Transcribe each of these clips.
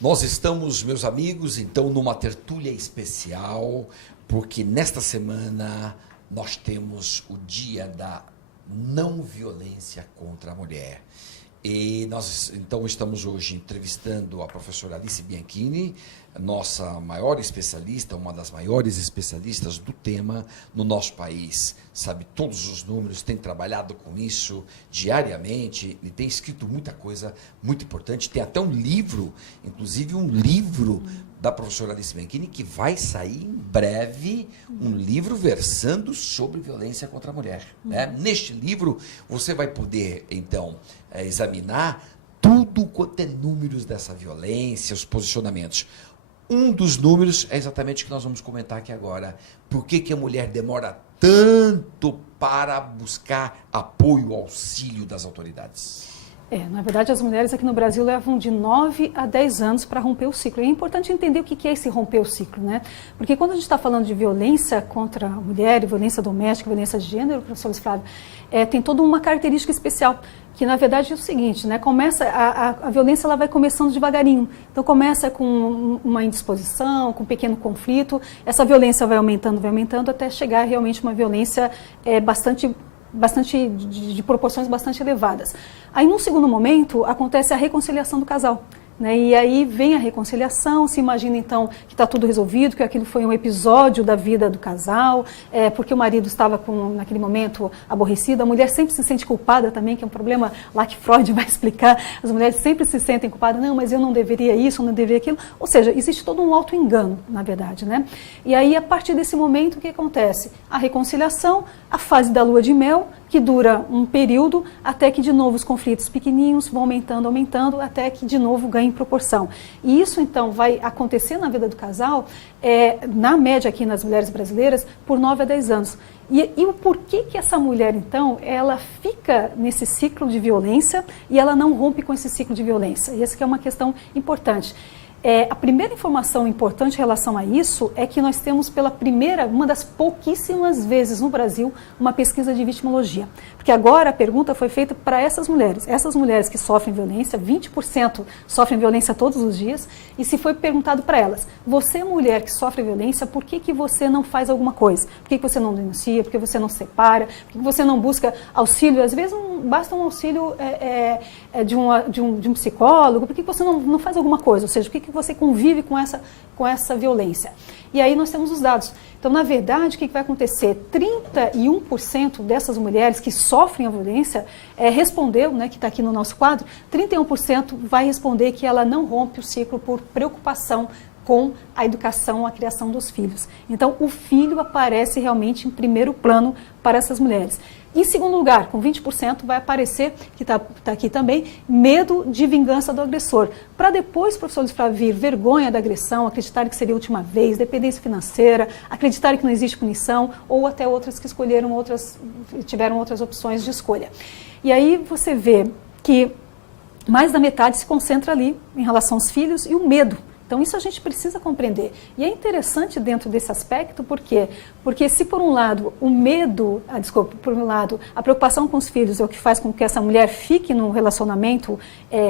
Nós estamos, meus amigos, então numa tertúlia especial, porque nesta semana nós temos o Dia da Não Violência contra a Mulher. E nós, então, estamos hoje entrevistando a professora Alice Bianchini, nossa maior especialista, uma das maiores especialistas do tema no nosso país. Sabe todos os números, tem trabalhado com isso diariamente e tem escrito muita coisa muito importante. Tem até um livro, inclusive um livro da professora Alice Bianchini, que vai sair em breve, um livro versando sobre violência contra a mulher. Né? Neste livro, você vai poder, então, examinar tudo quanto é números dessa violência, os posicionamentos. Um dos números é exatamente o que nós vamos comentar aqui agora. Por que a mulher demora tanto para buscar apoio, auxílio das autoridades? Na verdade, as mulheres aqui no Brasil levam de 9 a 10 anos para romper o ciclo. E é importante entender o que é esse romper o ciclo, né? Porque quando a gente está falando de violência contra a mulher, violência doméstica, violência de gênero, professor Luiz Flávio, tem toda uma característica especial, que na verdade é o seguinte, né? A violência ela vai começando devagarinho. Então começa com uma indisposição, com um pequeno conflito, essa violência vai aumentando até chegar realmente uma violência de proporções bastante elevadas. Aí, num segundo momento, acontece a reconciliação do casal. Né? E aí vem a reconciliação, se imagina então que está tudo resolvido, que aquilo foi um episódio da vida do casal, porque o marido estava naquele momento aborrecido, a mulher sempre se sente culpada também, que é um problema lá que Freud vai explicar, as mulheres sempre se sentem culpadas, não, mas eu não deveria isso, eu não deveria aquilo, ou seja, existe todo um auto-engano, na verdade, né? E aí, a partir desse momento, o que acontece? A reconciliação, a fase da lua de mel, que dura um período, até que de novo os conflitos pequenininhos vão aumentando, até que de novo ganhem proporção. E isso então vai acontecer na vida do casal, na média aqui nas mulheres brasileiras, por 9 a 10 anos. E o porquê que essa mulher então, ela fica nesse ciclo de violência e ela não rompe com esse ciclo de violência? E essa que é uma questão importante. A primeira informação importante em relação a isso é que nós temos uma das pouquíssimas vezes no Brasil, uma pesquisa de vitimologia. Porque agora a pergunta foi feita para essas mulheres que sofrem violência, 20% sofrem violência todos os dias, e se foi perguntado para elas, você mulher que sofre violência, por que você não faz alguma coisa? Por que você não denuncia? Por que você não separa? Por que você não busca auxílio? Às vezes não basta um auxílio de um psicólogo, por que você não faz alguma coisa? Ou seja, por que você convive com essa violência? E aí nós temos os dados. Então, na verdade, o que vai acontecer? 31% dessas mulheres que sofrem a violência respondeu, né, que está aqui no nosso quadro, 31% vai responder que ela não rompe o ciclo por preocupação com a educação, a criação dos filhos. Então, o filho aparece realmente em primeiro plano para essas mulheres. Em segundo lugar, com 20%, vai aparecer, que está aqui também, medo de vingança do agressor. Para depois, professor Luiz Flávio, vir vergonha da agressão, acreditarem que seria a última vez, dependência financeira, acreditarem que não existe punição, ou até outras que tiveram outras opções de escolha. E aí você vê que mais da metade se concentra ali em relação aos filhos e o medo. Então, isso a gente precisa compreender. E é interessante dentro desse aspecto, por quê? Porque se por um lado a preocupação com os filhos é o que faz com que essa mulher fique num relacionamento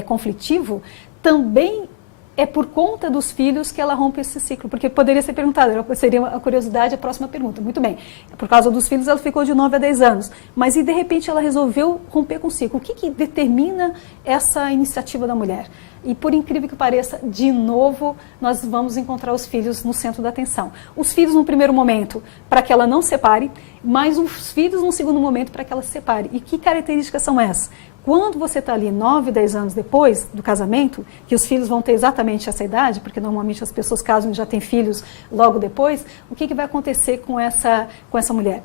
conflitivo, também é por conta dos filhos que ela rompe esse ciclo, porque poderia ser perguntado, seria a curiosidade, a próxima pergunta. Muito bem, por causa dos filhos ela ficou de 9 a 10 anos, mas e de repente ela resolveu romper com o ciclo. O que determina essa iniciativa da mulher? E por incrível que pareça, de novo, nós vamos encontrar os filhos no centro da atenção. Os filhos no primeiro momento, para que ela não separe, mas os filhos no segundo momento, para que ela se separe. E que características são essas? Quando você está ali 9, 10 anos depois do casamento, que os filhos vão ter exatamente essa idade, porque normalmente as pessoas casam e já têm filhos logo depois, o que vai acontecer com essa mulher?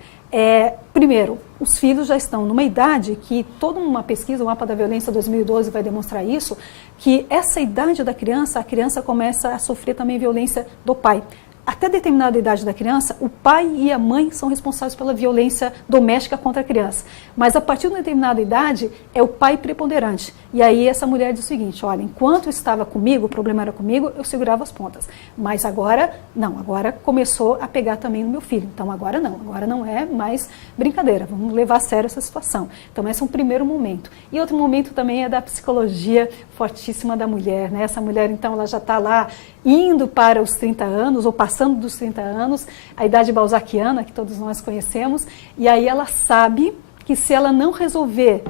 Primeiro, os filhos já estão numa idade que toda uma pesquisa, o Mapa da Violência 2012 vai demonstrar isso, que essa idade da criança, a criança começa a sofrer também violência do pai. até determinada idade da criança, o pai e a mãe são responsáveis pela violência doméstica contra a criança. Mas a partir de uma determinada idade, é o pai preponderante. E aí essa mulher diz o seguinte, olha, enquanto estava comigo, o problema era comigo, eu segurava as pontas. Mas agora, não, agora começou a pegar também no meu filho. Então agora não é mais brincadeira, vamos levar a sério essa situação. Então esse é um primeiro momento. E outro momento também é da psicologia fortíssima da mulher, né? Essa mulher, então, ela já está lá indo para os 30 anos, ou passando dos 30 anos, a idade balzaquiana, que todos nós conhecemos, e aí ela sabe que se ela não resolver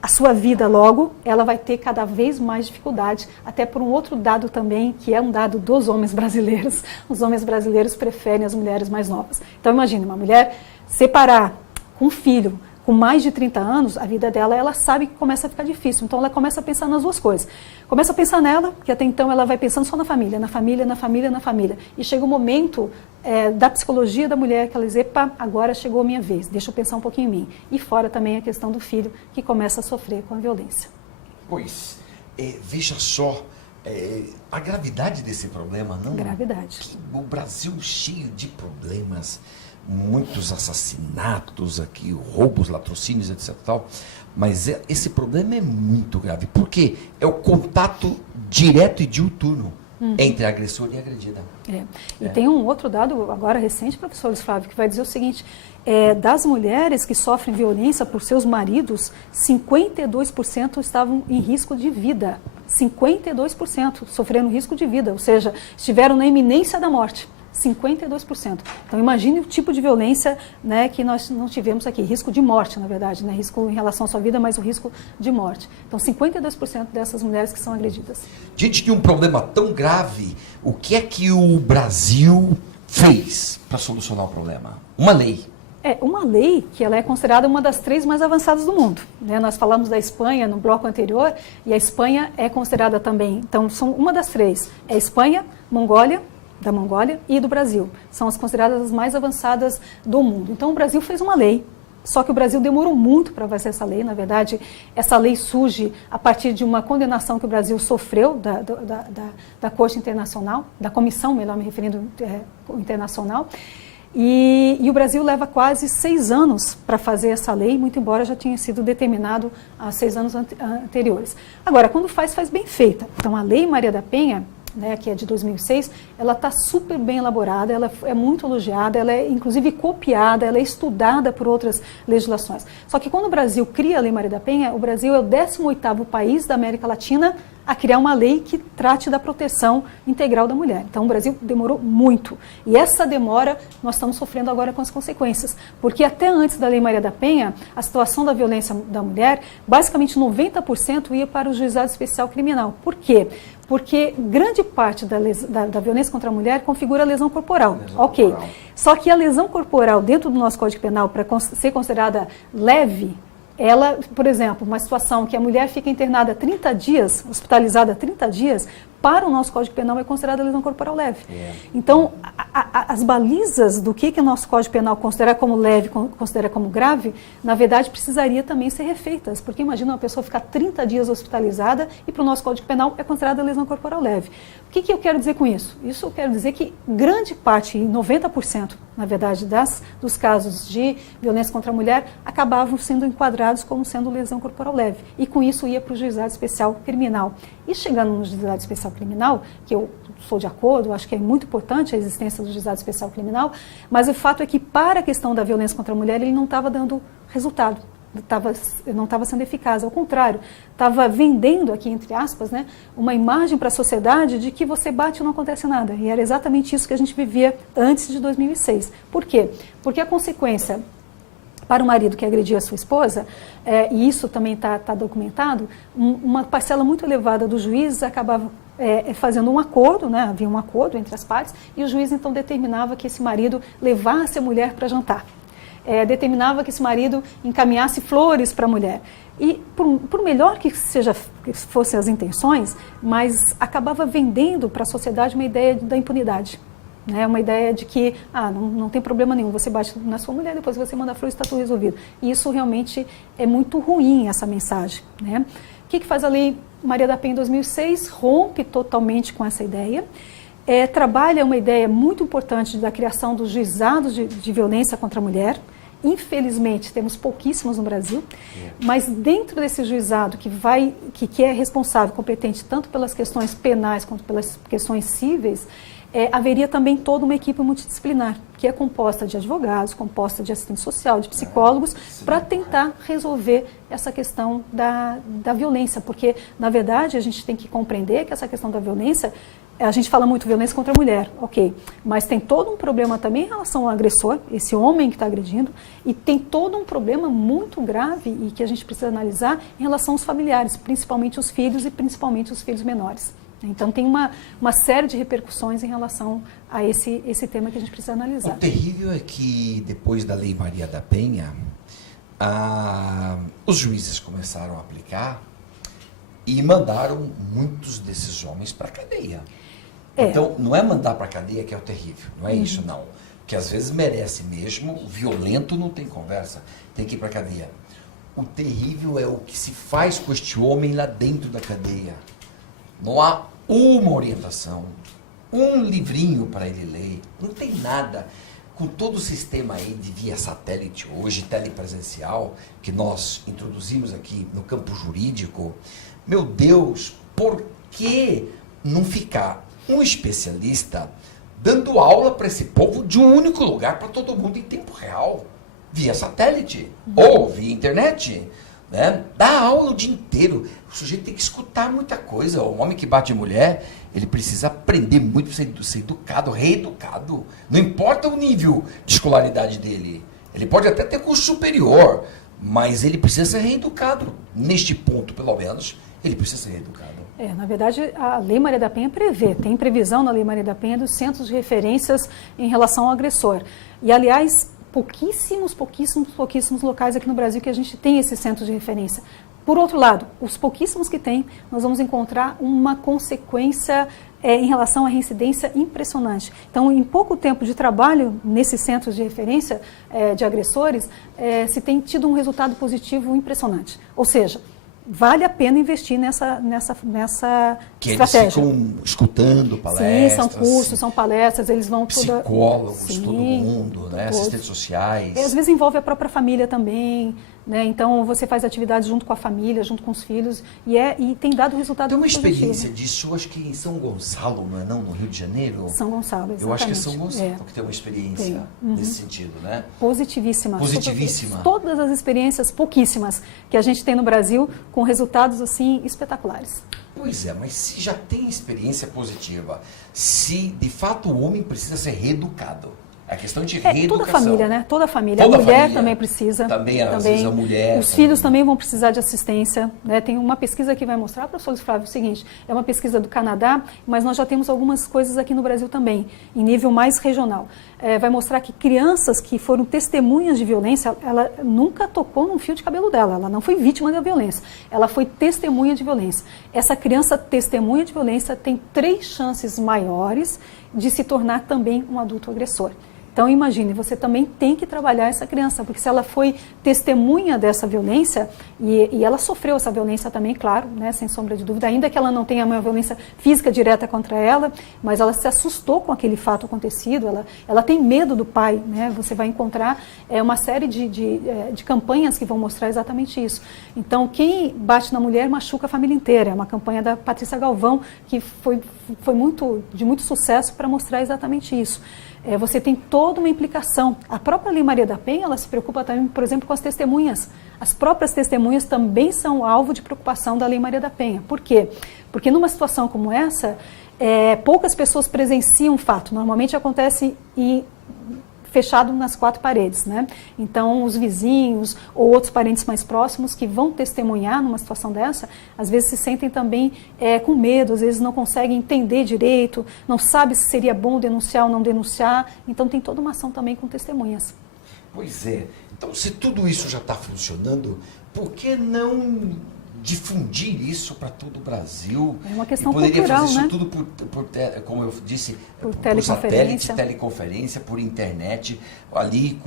a sua vida logo, ela vai ter cada vez mais dificuldade, até por um outro dado também, que é um dado dos homens brasileiros. Os homens brasileiros preferem as mulheres mais novas. Então imagine, uma mulher separar com um filho com mais de 30 anos, a vida dela, ela sabe que começa a ficar difícil. Então ela começa a pensar nas duas coisas. Começa a pensar nela, que até então ela vai pensando só na família, na família, na família, na família. E chega um momento da psicologia da mulher que ela diz, epa, agora chegou a minha vez, deixa eu pensar um pouquinho em mim. E fora também a questão do filho, que começa a sofrer com a violência. Pois, veja só, a gravidade desse problema, não? Gravidade. O Brasil cheio de problemas, muitos assassinatos aqui, roubos, latrocínios, etc. Tal, mas esse problema é muito grave, porque é o contato direto e diuturno entre agressor e agredida. E tem um outro dado agora recente, professor Luiz Flávio, que vai dizer o seguinte, das mulheres que sofrem violência por seus maridos, 52% estavam em risco de vida. 52% sofrendo risco de vida, ou seja, estiveram na iminência da morte. 52%. Então imagine o tipo de violência, né, que nós não tivemos aqui, risco de morte, na verdade, né, risco em relação à sua vida, mas o risco de morte. Então 52% dessas mulheres que são agredidas. Diante de um problema tão grave, o que é que o Brasil fez para solucionar o problema? Uma lei. Uma lei que ela é considerada uma das 3 mais avançadas do mundo. Né? Nós falamos da Espanha no bloco anterior, e a Espanha é considerada também, então são uma das 3, é Espanha, da Mongólia e do Brasil. São as consideradas as mais avançadas do mundo. Então o Brasil fez uma lei, só que o Brasil demorou muito para fazer essa lei. Na verdade, essa lei surge a partir de uma condenação que o Brasil sofreu da Corte Internacional, da Comissão, melhor me referindo, internacional. E o Brasil leva quase 6 anos para fazer essa lei, muito embora já tinha sido determinado há 6 anos anteriores. Agora, quando faz bem feita. Então, a Lei Maria da Penha, né, que é de 2006, ela está super bem elaborada, ela é muito elogiada, ela é inclusive copiada, ela é estudada por outras legislações. Só que quando o Brasil cria a Lei Maria da Penha, o Brasil é o 18º país da América Latina a criar uma lei que trate da proteção integral da mulher. Então o Brasil demorou muito. E essa demora nós estamos sofrendo agora com as consequências. Porque até antes da Lei Maria da Penha, a situação da violência da mulher, basicamente 90% ia para o Juizado Especial Criminal. Por quê? Porque grande parte da violência contra a mulher configura a lesão corporal. Corporal. Só que a lesão corporal dentro do nosso Código Penal, para ser considerada leve, ela, por exemplo, uma situação que a mulher fica internada 30 dias, hospitalizada 30 dias, para o nosso Código Penal é considerada lesão corporal leve. Então, as balizas do que o nosso Código Penal considera como leve, considera como grave, na verdade, precisaria também ser refeitas, porque imagina uma pessoa ficar 30 dias hospitalizada e para o nosso Código Penal é considerada lesão corporal leve. O que eu quero dizer com isso? Isso eu quero dizer que grande parte, 90%, na verdade, dos casos de violência contra a mulher acabavam sendo enquadrados como sendo lesão corporal leve. E com isso ia para o Juizado Especial Criminal. E chegando no Juizado Especial Criminal, que eu sou de acordo, acho que é muito importante a existência do Juizado Especial Criminal, mas o fato é que para a questão da violência contra a mulher ele não estava dando resultado, não estava sendo eficaz, ao contrário, estava vendendo aqui, entre aspas, né, uma imagem para a sociedade de que você bate e não acontece nada. E era exatamente isso que a gente vivia antes de 2006. Por quê? Porque a consequência para o marido que agredia a sua esposa, e isso também está documentado, uma parcela muito elevada dos juízes acabava fazendo um acordo, né, havia um acordo entre as partes, e o juiz então determinava que esse marido levasse a mulher para jantar. Determinava que esse marido encaminhasse flores para a mulher. E por melhor que fossem as intenções, mas acabava vendendo para a sociedade uma ideia da impunidade. Né, uma ideia de que não tem problema nenhum, você bate na sua mulher, depois você manda flores e está tudo resolvido. E isso realmente é muito ruim, essa mensagem. Né? O que faz a Lei Maria da Penha em 2006? Rompe totalmente com essa ideia. trabalha uma ideia muito importante da criação dos juizados de violência contra a mulher. Infelizmente, temos pouquíssimos no Brasil, mas dentro desse juizado que é responsável, competente tanto pelas questões penais quanto pelas questões cíveis, haveria também toda uma equipe multidisciplinar, que é composta de advogados, composta de assistente social, de psicólogos, para tentar resolver essa questão da violência, porque, na verdade, a gente tem que compreender que essa questão da violência, a gente fala muito violência contra a mulher, ok, mas tem todo um problema também em relação ao agressor, esse homem que está agredindo, e tem todo um problema muito grave e que a gente precisa analisar em relação aos familiares, principalmente os filhos e principalmente os filhos menores. Então tem uma série de repercussões em relação a esse tema que a gente precisa analisar. O terrível é que depois da Lei Maria da Penha, os juízes começaram a aplicar e mandaram muitos desses homens para a cadeia. Então, não é mandar para a cadeia que é o terrível, não é isso não. Porque às vezes merece mesmo, o violento não tem conversa, tem que ir para a cadeia. O terrível é o que se faz com este homem lá dentro da cadeia. Não há uma orientação, um livrinho para ele ler, não tem nada. Com todo o sistema aí de via satélite hoje, telepresencial, que nós introduzimos aqui no campo jurídico, meu Deus, por que não ficar um especialista dando aula para esse povo de um único lugar para todo mundo em tempo real, via satélite ou via internet? Né? Dá aula o dia inteiro. O sujeito tem que escutar muita coisa. O homem que bate mulher, ele precisa aprender muito para ser educado, reeducado. Não importa o nível de escolaridade dele. Ele pode até ter curso superior, mas ele precisa ser reeducado. Neste ponto, pelo menos, ele precisa ser reeducado. Na verdade, a Lei Maria da Penha tem previsão na Lei Maria da Penha dos centros de referências em relação ao agressor. E, aliás, pouquíssimos locais aqui no Brasil que a gente tem esses centros de referência. Por outro lado, os pouquíssimos que tem, nós vamos encontrar uma consequência em relação à reincidência impressionante. Então, em pouco tempo de trabalho nesses centros de referência de agressores, se tem tido um resultado positivo impressionante. Ou seja, vale a pena investir nessa que estratégia. Eles ficam escutando palestras. Sim, são cursos, são palestras, eles vão... Psicólogos, todo mundo, né? Assistentes sociais. Às vezes envolve a própria família também, né? Então você faz atividades junto com a família, junto com os filhos, e tem dado resultado muito positivo. Tem uma experiência disso, acho que em São Gonçalo, não é não? No Rio de Janeiro? São Gonçalo, exatamente. Eu acho que é São Gonçalo que tem uma experiência nesse sentido, né? Positivíssima. Positivíssima. Todas as experiências, pouquíssimas, que a gente tem no Brasil, com resultados assim espetaculares. Pois é, mas se já tem experiência positiva, se de fato o homem precisa ser reeducado, a questão de reeducação. Toda a família, né? Toda a família. A mulher também precisa. Também, às vezes, a mulher. Os filhos também vão precisar de assistência. Né? Tem uma pesquisa que vai mostrar, professor Luiz Flávio, o seguinte, é uma pesquisa do Canadá, mas nós já temos algumas coisas aqui no Brasil também, em nível mais regional. Vai mostrar que crianças que foram testemunhas de violência, ela nunca tocou num fio de cabelo dela, ela não foi vítima da violência, ela foi testemunha de violência. Essa criança testemunha de violência tem 3 chances maiores de se tornar também um adulto agressor. Então, imagine, você também tem que trabalhar essa criança, porque se ela foi testemunha dessa violência, e ela sofreu essa violência também, claro, né, sem sombra de dúvida, ainda que ela não tenha uma violência física direta contra ela, mas ela se assustou com aquele fato acontecido, ela tem medo do pai, né? Você vai encontrar uma série de campanhas que vão mostrar exatamente isso. Então, quem bate na mulher machuca a família inteira, é uma campanha da Patrícia Galvão, que foi de muito sucesso para mostrar exatamente isso. Você tem toda uma implicação. A própria Lei Maria da Penha, ela se preocupa também, por exemplo, com as testemunhas. As próprias testemunhas também são alvo de preocupação da Lei Maria da Penha. Por quê? Porque numa situação como essa, poucas pessoas presenciam o fato. Normalmente acontece fechado nas 4 paredes, né? Então, os vizinhos ou outros parentes mais próximos que vão testemunhar numa situação dessa, às vezes se sentem também com medo, às vezes não conseguem entender direito, não sabe se seria bom denunciar ou não denunciar, então tem toda uma ação também com testemunhas. Pois é. Então, se tudo isso já está funcionando, por que não difundir isso para todo o Brasil. É uma questão e poderia cultural, fazer isso né? tudo como eu disse, Por satélite, teleconferência, por internet, ali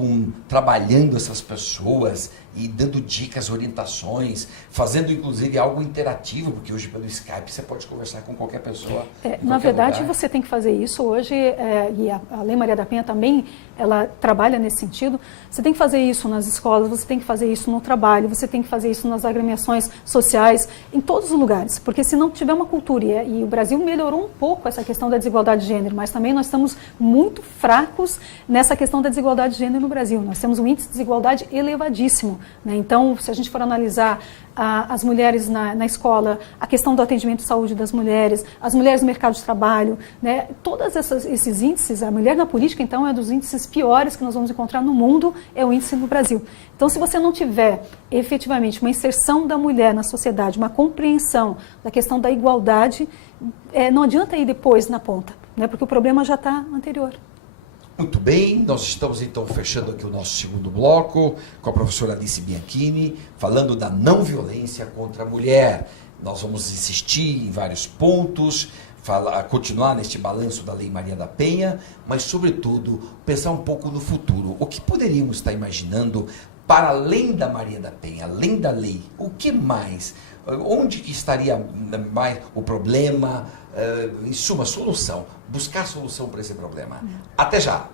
trabalhando essas pessoas e dando dicas, orientações, fazendo inclusive algo interativo, porque hoje pelo Skype você pode conversar com qualquer pessoa. Na verdade, você tem que fazer isso hoje, e a Lei Maria da Penha também, ela trabalha nesse sentido. Você tem que fazer isso nas escolas, você tem que fazer isso no trabalho, você tem que fazer isso nas agremiações sociais, em todos os lugares, porque se não tiver uma cultura, e o Brasil melhorou um pouco essa questão da desigualdade de gênero, mas também nós estamos muito fracos nessa questão da desigualdade de gênero no Brasil. Nós temos um índice de desigualdade elevadíssimo, né? Então, se a gente for analisar as mulheres na escola, a questão do atendimento de saúde das mulheres, as mulheres no mercado de trabalho, né? Todos esses índices, a mulher na política, então, é dos índices piores que nós vamos encontrar no mundo, é o índice no Brasil. Então, se você não tiver efetivamente uma inserção da mulher na sociedade, uma compreensão da questão da igualdade, não adianta ir depois na ponta, né? Porque o problema já está anterior. Muito bem, nós estamos então fechando aqui o nosso segundo bloco com a professora Alice Bianchini, falando da não violência contra a mulher. Nós vamos insistir em vários pontos, continuar neste balanço da Lei Maria da Penha, mas sobretudo pensar um pouco no futuro. O que poderíamos estar imaginando para além da Maria da Penha, além da lei? O que mais? Onde que estaria mais o problema? Em suma, solução. Buscar solução para esse problema. Até já!